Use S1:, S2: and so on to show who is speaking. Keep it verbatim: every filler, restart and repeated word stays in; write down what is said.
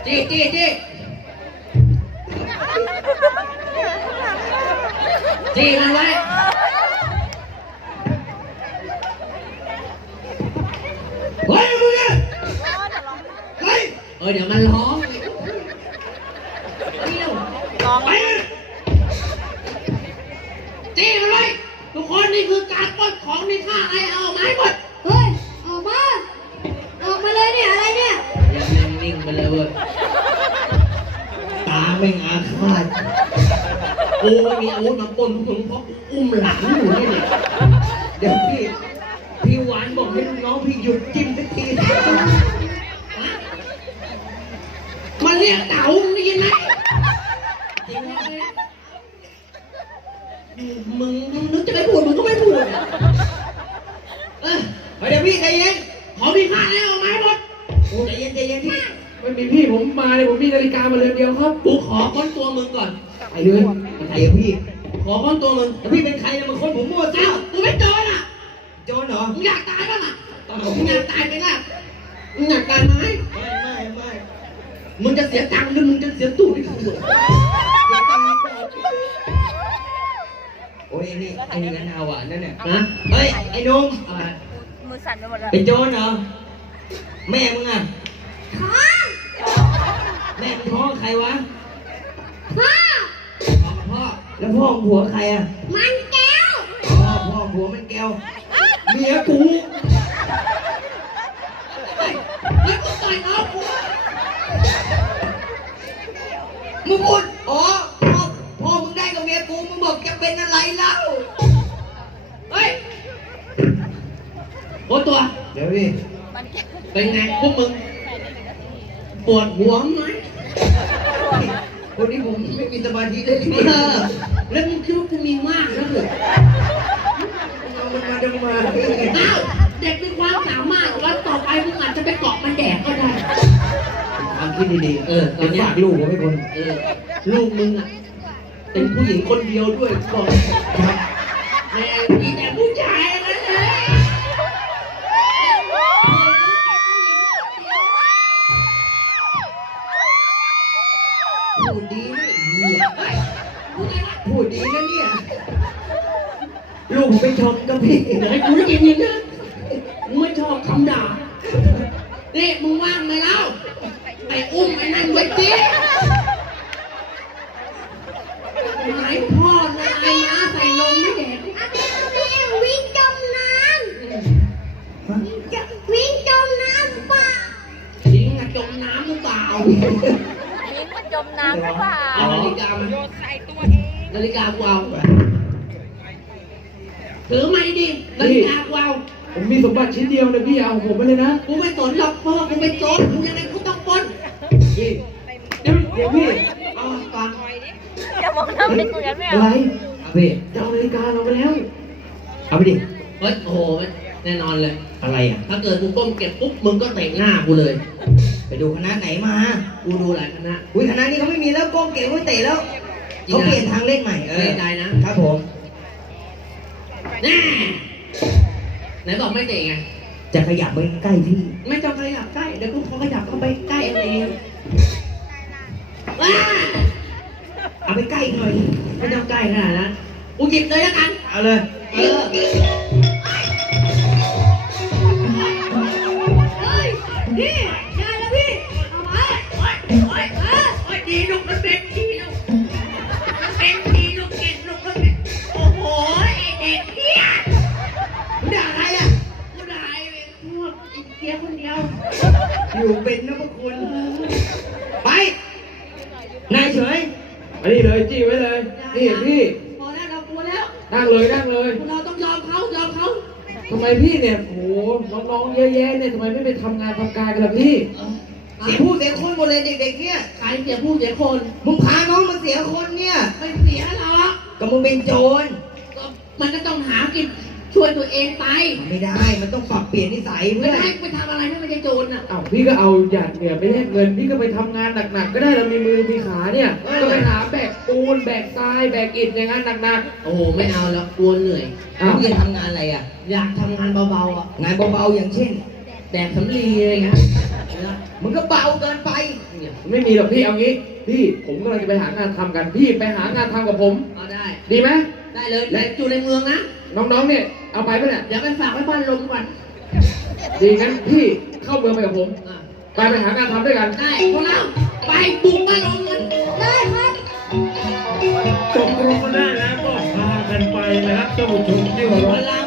S1: จี้จี้จี้จี้มันไว้เฮ้ยมึงเนี่ยเฮ้ยเออเดี๋ยวมันร้องเดี๋ยวร้องไปจี้มันไว้ทุกคนนี่คือการปล้นของมีค่าอะไรเอาไม้หมด
S2: เฮ้ยออกมาออกมาเลยเนี่ยอะไรเนี่ย
S1: ยังนิ่งๆไปเลยเว้ยตาไม่อาฆาตกูไม่มีอาวุธมาปล้นทุกคนเพราะอุ้มหลังอยู่นี่เนี่ยเดี๋ยวพี่พี่หวานบอกให้ลูกน้องพี่หยุดจิ้มสักทีมาเรียกเต๋าได้ยินไหมจริงไหมมึงมึงนึกจะไม่พูดมึงก็ไม่พูดเออเดี๋ยวพี่ใจเย็นขอพี่พลาดแล้วเอาไม้หมดใจเย็นใจเย็นพี่
S3: ไม่มีพี่ผมมาเลยผมมีนาฬิกามาเรือนเดียวครับ
S1: กูขอค้นตัวมึงก่อน
S3: ไอ้เรือน
S1: ใครอะพี่ขอค้นตัวมึงแต่พี่เป็นใครนะมึงค้นผมมั่วเจ้ามึงไม่โจรอ่ะโจรเหรอมึงอยากตายบ้างอ่ะมึงอยากตายไปล่ะมึงอยากตายไหมไม่ไม่ไม่มึงจะเสียตังค์หรือมึงจะเสียตู้ที่กูเสียตังค์โอ้ยนี่ไอ้นี่กันเอาอ่ะนั่นเนี่ยฮะเฮ้ยไอ้นุ่ม
S4: มือสั่นไปหมดแล้ว
S1: เป็นโจรเหรอแม่มึงอ่ะ
S2: ท้อง
S1: แม่มึงท้องใครวะ
S2: พ่อ
S1: ท้องกับพ่อแล้วพ่อผัวใครอ่ะ
S2: มันแก้ว
S1: อ๋อพ่อผัวมันแก้วเมียกูเฮ้ยกูต่อยน้องกูมึงพูดอ๋อพ่อพ่อมึงได้กับเมียกูมึงบอกจะเป็นอะไรเล่าเฮ้ยโอ้ตัวเดี๋ยวพี่เป็นไงพวกมึงปวดหัวไหมวันนี้ผมไม่มีสมาธิเลยทีนี้แล้วมึงคิดว่ากูมีมากนะเหรอเอามันมาดึงมาอ้าวเด็กมีความสามารถวันต่อไปมึงอาจจะไปเกาะมันแดกก็ได้ความคิดดีๆเออตอนนี้ฝากลูกผมให้คนเออลูกมึงอ่ะเป็นผู้หญิงคนเดียวด้วยบอกในไอ้มีแต่ผู้ชายนะเลยพูดดีนะเนี่ยพูดดีนะเนี่ยลูกไปชมกับพี่ไหนกูได้ยินนะมึงไม่ชอบคำด่านี่มึงว่างไหมเล่าไปอุ้มไอ้นั่นไว้สิไหนพ่อนายนะใส่นมไม่แดก
S2: วิ่งจมน้ำวิ่งจมน้ำเปล่า
S1: ยิงจมน้ำหรือเปล่า
S4: ยิงมันจมน้ำหรือเปล่า
S1: นาฬิกามันโยนใส่ตัวเองนาฬิกากูเอาถือไม่ดินาฬิกากูเอา
S3: ผมมีสมบัติชิ้นเดียวนะพี่เอาผมไปเลยนะ
S1: กูไม่สนหรอกพ่อกูไม่สนกูยังไงกูต้องปนพี่
S3: เดี๋ยวเดี๋ยวพี่
S1: เอาฟัง
S4: จะมองหน้าเป็นตัวนั้นไม่เอา
S3: อะไร
S1: เอาพี่
S3: จะเอานาฬิกาเราไปแล้ว
S1: เอาไปดิเฮ้ยโอ้โหแน่นอนเลยอะไรอ่ะถ้าเกิดกูก้มเก็บปุ๊บมึงก็เตะหน้ากูเลยไปดูคณะไหนมากูดูหลายคณะอุ้ยคณะนี้เขาไม่มีแล้วก้มเก็บไม่เตะแล้วเขาเปลี่ยนทางเล่นใหม่เออได้นะครับผมแน่ไหนบอกไม่เตะไงจะขยับไปใกล้พี่ไม่ต้องขยับใกล้เดี๋ยวกูขอขยับเข้าไปใกล้เองว้าเอาไปใกล้หน่อยไม่ต้องใกล้ขนาดนั้นกูหยิบเลยแล้วกันเอาเลยเออ
S2: เฮ้ยพี่ได้แล้วพี่เอามา
S1: โอ๊ยโอ๊ยโอ๊ยดีลูกมันเป็นดีลูกมันเป็นดีลูกเก่งลูกมันเป็นโอ้โหไอเด็กเหี้ยมึงด่าใครอ่ะกูด่าไอ้พวกไอ้เหี้ยคนเดียวอยู่เป็นนะพวกคุณไปนายเฉย
S3: อันนี้เลยจี้ไว้เลยนี่พี่
S1: พอแล้วเรากลัวแล้ว
S3: นั่งเลยนั่งเลย
S1: เราต้องยอมเขายอมเขา
S3: ทำไมพี่เนี่ยโอ้น้องๆเยอะแยะเนี่ยทำไมไม่ไปทำงานทำการกันล่ะพี่
S1: เสียผู้เสียคนหมดเลยเด็กๆเนี่ยใครเสียผู้เสียคนมึงพาน้องมาเสียคนเนี่ยไม่เสียหรอกก็มึงเป็นโจรก็มันก็ต้องหากินช่วยตัวเองไปไม่ได้มันต้องปรับเปลี่ยนนิสัยเพื่อให้ไปทำอะไรให้มันจะโจรน่ะ
S3: อ้าวพี่ก็เอาหยาดเหงื่อไปแลกเงินพี่ก็ไปทำงานหนักๆก็ได้เรามีมือมีขาเนี่ยก็ไปหาแบกปูนแบกทรายแบกอิฐอย่างนั้นหนัก
S1: ๆโอ้โหไม่เอาแล้วกลัวเหนื่อยพี่จะทำงานอะไรอ่ะอยากทำงานเบาๆอ่ะงานเบาๆอย่างเช่นแดกสำลีอะไรเงี้ยมึงก็เบาเกินไปเนี่ย
S3: ไม่มีหรอกพี่เอางี้ พี่ผมกำลังจะไปหางานทำกัน พี่ไปหางานทำกับผม
S1: เอาได้
S3: ดีไหม
S1: ได้เลยแต่อยู่ในเมืองนะ
S3: น้องๆเนี่ยเอาไปไหมเนี่ย
S1: เดี๋ยวไปฝากไว้บ้านลมก่อน
S3: ดีงั้นพี่เข้าเมืองไปกับผม
S1: อ่ะ
S3: ไปไปหางานทำด้วยกัน
S1: ได้พวกเราไปบุกบ้านลมกัน
S2: ได้ครับ
S5: ตกลงกันได้แล้วก็พากันไปนะครับท่านผู้ชมที่เคาร
S1: พ
S5: พ
S1: ลัง